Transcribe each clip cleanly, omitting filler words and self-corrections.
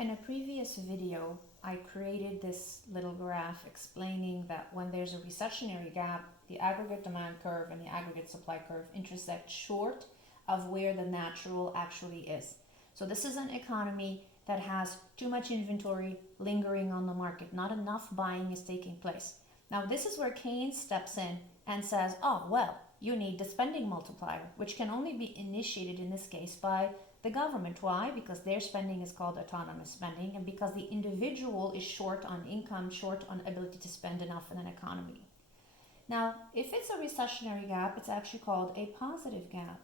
In a previous video, I created this little graph explaining that when there's a recessionary gap, the aggregate demand curve and the aggregate supply curve intersect short of where the natural actually is. So this is an economy that has too much inventory lingering on the market. Not enough buying is taking place. Now this is where Keynes steps in and says, oh, well, you need the spending multiplier, which can only be initiated in this case by the government. Why? Because their spending is called autonomous spending, and because the individual is short on income, short on ability to spend enough in an economy. Now, if it's a recessionary gap, it's actually called a positive gap.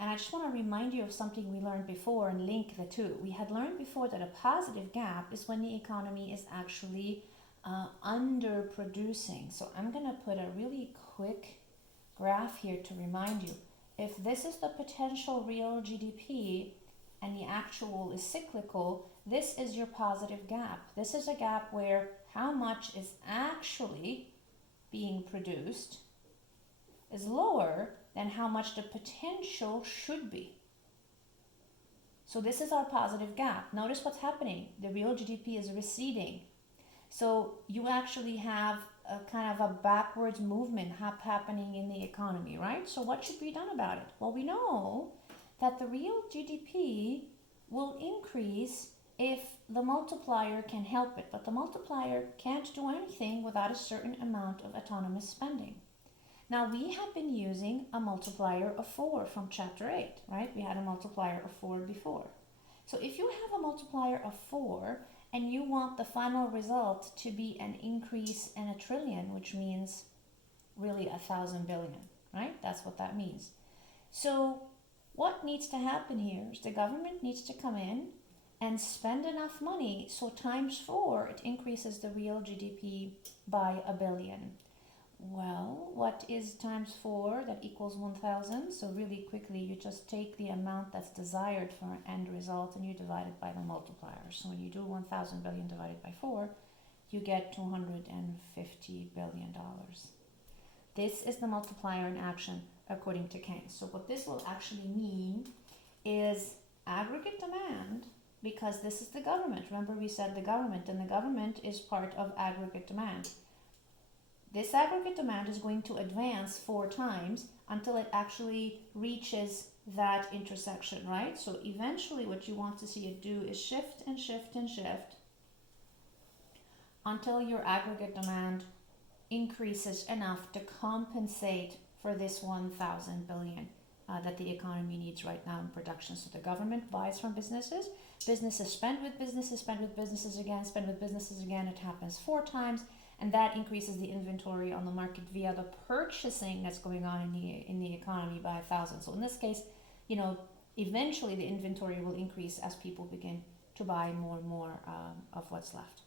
And I just want to remind you of something we learned before and link the two. We had learned before that a positive gap is when the economy is actually underproducing. So I'm going to put a really quick graph here to remind you. If this is the potential real GDP and the actual is cyclical, this is your positive gap. This is a gap where how much is actually being produced is lower than how much the potential should be. So this is our positive gap. Notice what's happening. The real GDP is receding. So you actually have a kind of a backwards movement happening in the economy, right? So what should be done about it? Well, we know that the real GDP will increase if the multiplier can help it, but the multiplier can't do anything without a certain amount of autonomous spending. Now, we have been using a multiplier of 4 from chapter 8, right? We had a multiplier of 4 before. So if you have a multiplier of 4 and you want the final result to be an increase in a trillion, which means really 1,000 billion, right? That's what that means. So what needs to happen here is the government needs to come in and spend enough money so times 4 it increases the real GDP by 1 billion. Well, what is times 4? That equals 1,000. So really quickly, you just take the amount that's desired for an end result and you divide it by the multiplier. So when you do 1,000 billion divided by 4, you get $250 billion. This is the multiplier in action according to Keynes. So what this will actually mean is aggregate demand, because this is the government. Remember we said the government, and the government is part of aggregate demand. This aggregate demand is going to advance 4 times until it actually reaches that intersection, right? So eventually what you want to see it do is shift and shift and shift until your aggregate demand increases enough to compensate for this 1,000 billion that the economy needs right now in production. So the government buys from businesses, businesses spend with businesses, spend with businesses again, spend with businesses again. It happens 4 times. And that increases the inventory on the market via the purchasing that's going on in the economy by 1,000. So in this case, eventually the inventory will increase as people begin to buy more and more of what's left.